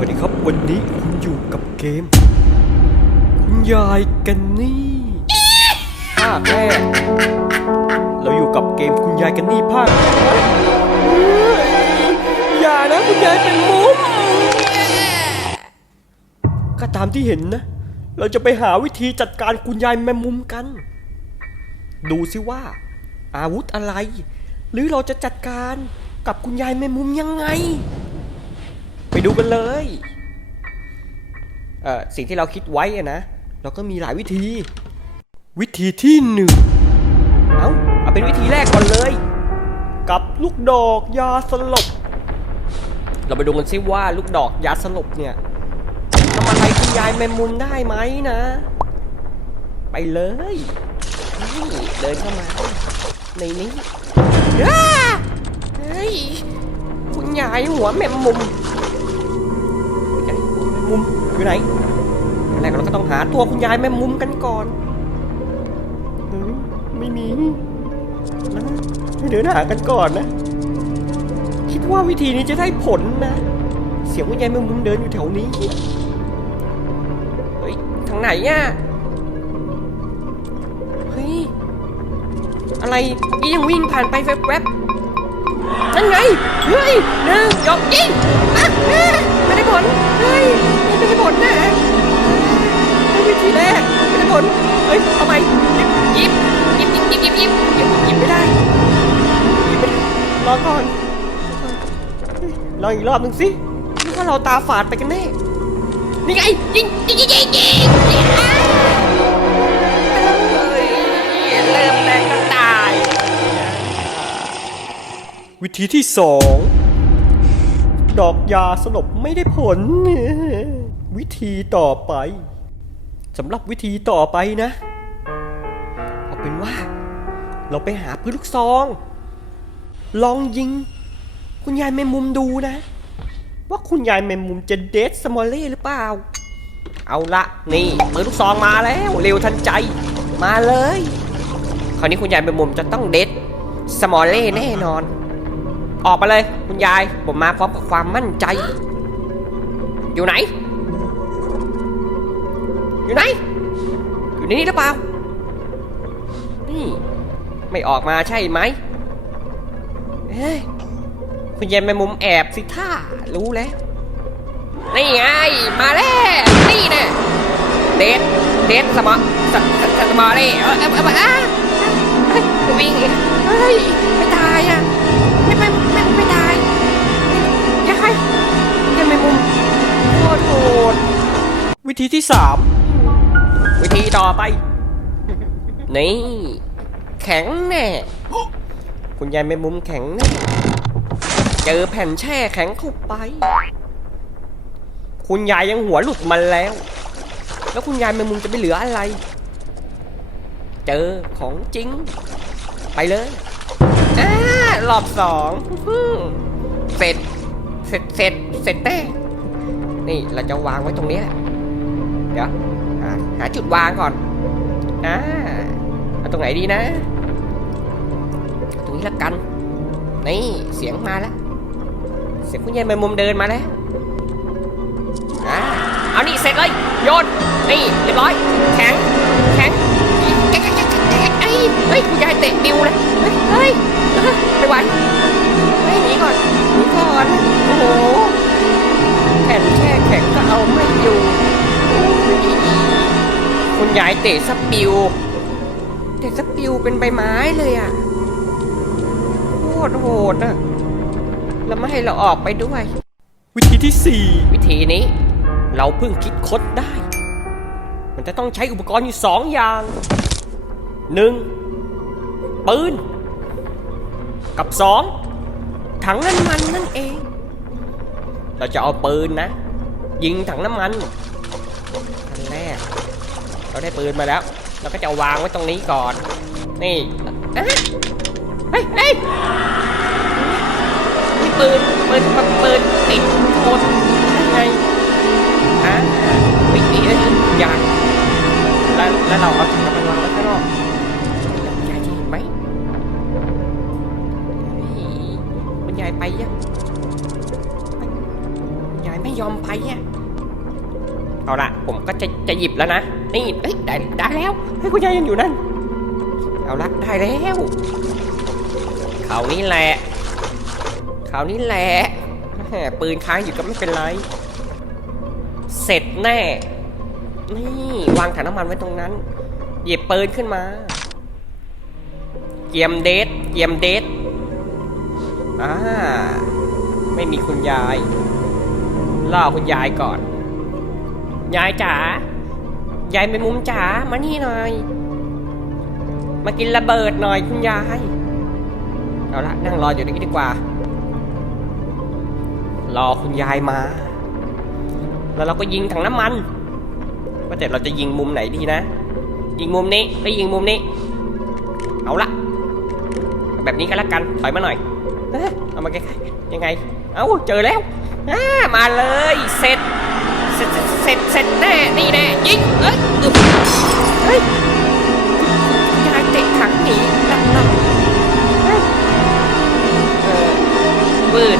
วัสดีครับวันนี้คุณอยู่กับเกม คุณยายกันนี่ภาคแรกเราอยู่กับเกมคุณยายกันนี่ภาคแรกเฮ้ยอย่านะคุณยายเป็นมุมก็ตามที่เห็นนะ เราจะไปหาวิธีจัดการคุณยายแมมมุมกัน ดูสิว่า อาวุธอะไร หรือเราจะจัดการกับคุณยายแมมมุมยังไง ไปดูกันเลยเอ่อสิ่งที่เราคิดไว้อะนะเราก็มีหลายวิธี วิธีที่หนึ่งเอาเอาเป็นวิธีแรกก่อนเลย กับลูกดอกยาสลบ เราไปดูกันซิว่าลูกดอกยาสลบเนี่ยทำอะไรคุณยายแมมมุมได้ไหมนะ ไปเลยนี่เดินเข้ามา ในนี้อ้าเฮ้ยคุณยายหัวแมมมุมไหน มุมอยู่ไหนอันแรกเราก็ต้องหาตัวคุณยายแม่มุมกันก่อนเฮ้ยไม่มีนะให้เดินหากันก่อนนะ คิดว่าวิธีนี้จะได้ผลนะ เสียงคุณยายแม่มุมเดินอยู่แถวนี้เฮ้ยทางไหนอะเฮ้ยอะไรนี่ยังวิ่งผ่านไปแวบๆนั่นไงเฮ้ยหนึ่งยกยิงอะอะไม่ได้ผลเฮ้ย ไม่ได้ผลนะไม่วิธีแรกไม่ได้ผลเฮ้ยทำไมหยิบหยิบหยิบหยิบหยิบหยิบหยิบหยิบไม่ได้หยิบไม่ได้รอก่อนเฮ้ยรออีกรอบหนึ่งสิถ้าเราตาฝาดไปกันแน่นี่ไงยิงยิงยิงยิงยิงยิงอะเฮ้ยเริ่มแรงก็ตาย วิธีที่สองดอกยาสลบไม่ได้ผล วิธีต่อไปสำหรับวิธีต่อไปนะเอาเป็นว่า เราไปหาปืนลูกซอง ลองยิง คุณยายแมมมุมดูนะ ว่าคุณยายแมมมุมจะเดทสมอลเล่หรือเปล่า เอาละนี่ปืนลูกซองมาแล้วเร็วทันใจ มาเลย คราวนี้คุณยายแมมมุมจะต้องเดทสมอลเล่แน่นอน ออกมาเลยคุณยายผมมาพร้อมกับความมั่นใจ อยู่ไหน อยู่ในนี้หรือเปล่านี่ไม่ออกมาใช่ไหมเฮ้ยคุณยายแมมุมแอบสิท่ารู้แล้วนี่ไงมาแล้วนี่นะเด็ดเด็ดสมอสสสสมอเลยเออเออเอออะเฮ้ยวิ่งเฮ้ยไม่ตายอะไม่ไม่ไม่ไม่ตายยายยังไม่มุมโคตรโหดวิธีที่สาม วิธีต่อไป นี่ แข็งแน่ คุณยายแม่มุมแข็งแน่ เจอแผ่นแช่แข็งเข้าไป คุณยายยังหัวหลุดมาแล้ว แล้วคุณยายแม่มุมจะไปเหลืออะไร เจอของจริง ไปเลยอ่ารอบสองอื้อเสร็จ เสร็จ เสร็จ เสร็จแน่นี่เราจะวางไว้ตรงนี้แหละ เดี๋ยว หาจุดวางก่อนอ่าเอาตรงไหนดีนะ ตรงนี้ละกัน นี่เสียงมาแล้ว เสียงคุณยายแมงมุมเดินมาแล้วอ่าเอานี่เสร็จเลยโยนนี่เรียบร้อย แข็งแข็งแข็งแข็งเอ้ยเฮ้ยคุณยายเตะปิวเลยเฮ้ยเฮ้ยไม่ไหวเฮ้ยหนีก่อน ยายเตะสปิว เตะสปิวเป็นใบไม้เลยอะโคตรโหดอะแล้วไม่ให้เราออกไปด้วย วิธีที่สี่วิธีนี้ เราเพิ่งคิดค้นได้ มันจะต้องใช้อุปกรณ์อยู่สองอย่างหนึ่งปืน กับสองถังน้ำมันนั่นเอง เราจะเอาปืนนะ ยิงถังน้ำมันอันแรก เราได้ปืนมาแล้ว เราก็จะวางไว้ตรงนี้ก่อน นี่เฮ้ยเฮ้ยนี่ปืนปืนปืนติดโคตรยังไงฮะไม่ดีเลยอย่างแล้วแล้วเราเอาถุงมาวางไว้ข้างนอก จะจะหยิบแล้วนะ นี่เอ้ยได้ได้แล้วให้คุณยายยังอยู่นั่น เอาละได้แล้วคราวนี้แหละคราวนี้แหละปืนค้างอยู่ก็ไม่เป็นไร เสร็จแน่ นี่วางถังน้ำมันไว้ตรงนั้น หยิบปืนขึ้นมา เกียมเดทเกียมเดทอ่าไม่มีคุณยายล่อคุณยายก่อน ยายจ๋ายายไปมุมจ๋ามานี่หน่อย มากินระเบิดหน่อยคุณยายเอาละนั่งรออยู่ตรงนี้ดีกว่า รอคุณยายมา แล้วเราก็ยิงถังน้ำมันว่าแต่เราจะยิงมุมไหนดีนะ ยิงมุมนี้ไปยิงมุมนี้ เอาละเอาแบบนี้ก็แล้วกันถอยมาหน่อยเอ๊ะเอามาใกล้ๆยังไง เอ้าเจอแล้วอ่ามาเลยเสร็จ เสร็จเสร็จเสร็จแน่นี่แน่ยิงเอ้ยอึบเฮ้ยยายเตะถังหนีลับลับเฮ้ยเออวืด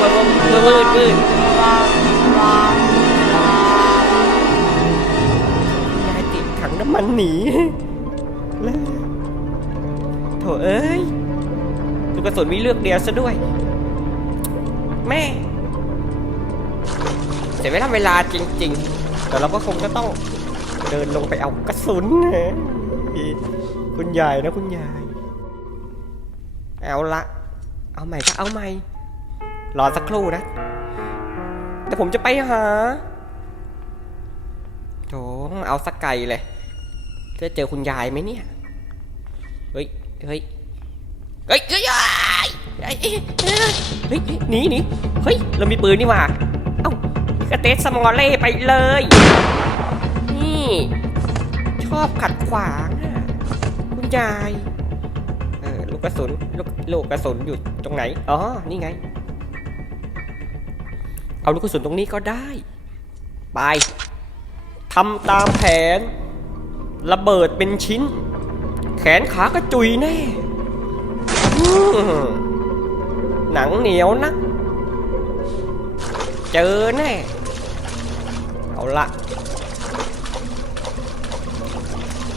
วืดวืดวืดวืดยายติดถังน้ำมันหนีแล้วโถเอ้ยลูกกระสุนมีเลือกเดียวซะด้วย แม่ เสียเวลาเวลาจริงๆแต่เราก็คงจะต้องเดินลงไปเอากระสุนนะคุณยายนะคุณยาย เอาละ เอาใหม่ก็เอาใหม่ รอสักครู่นะ แต่ผมจะไปหาโถเอาสักไกลเลย จะเจอคุณยายไหมเนี่ย เฮ้ย เฮ้ย เฮ้ยเฮ้ยเฮ้ยหนีหนีเฮ้ย เรามีปืนนี่ว่า กระเตสสมอลเล่ไปเลย นี่ ชอบขัดขวางคุณยายเออลูกกระสุนลูกลูกกระสุนอยู่ตรงไหนอ๋อนี่ไง เอาลูกกระสุนตรงนี้ก็ได้ไปทำตามแผน ระเบิดเป็นชิ้น แขนขากระจุยแน่หนังเหนียวนัก เจอแน่ เอาละ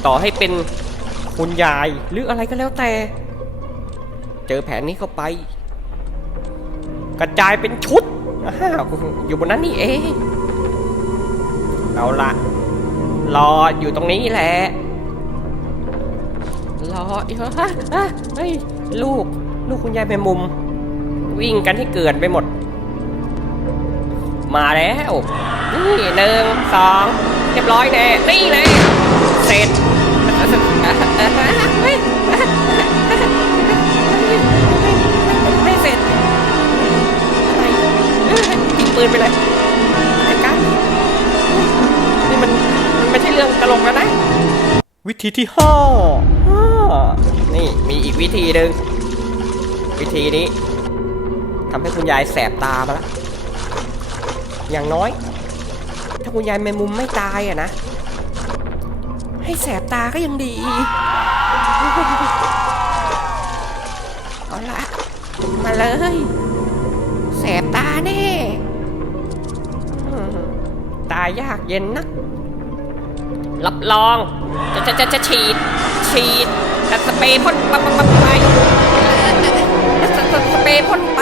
ต่อให้เป็นคุณยายหรืออะไรก็แล้วแต่ เจอแผนนี้เข้าไป กระจายเป็นชุดอ้าวอยู่บนนั้นนี่เอง เอาละรออยู่ตรงนี้แหละ รออีกฮะเฮ้ย ลูก ลูกคุณยายไปมุม วิ่งกันให้เกินไปหมด มาแล้วนี่หนึ่งสองเรียบร้อยแน่นี่เลยเสร็จไม่เสร็จอะไรยิงปืนไปเลยไอ้กันนี่มันมันไม่ใช่เรื่องตลกแล้วนะ วิธีที่ห้าห้านี่มีอีกวิธีหนึ่งวิธีนี้ทำให้คุณยายแสบตามาแล้ว อย่างน้อย ถ้าคุณยายแมงมุมไม่ตายอะนะ ให้แสบตาก็ยังดี เอาละมาเลย แสบตาแน่ ตายยากเย็นนักรับรอง จะจะจะจะฉีด ฉีดแต่สเปรย์พ่นไปสเปรย์พ่นไป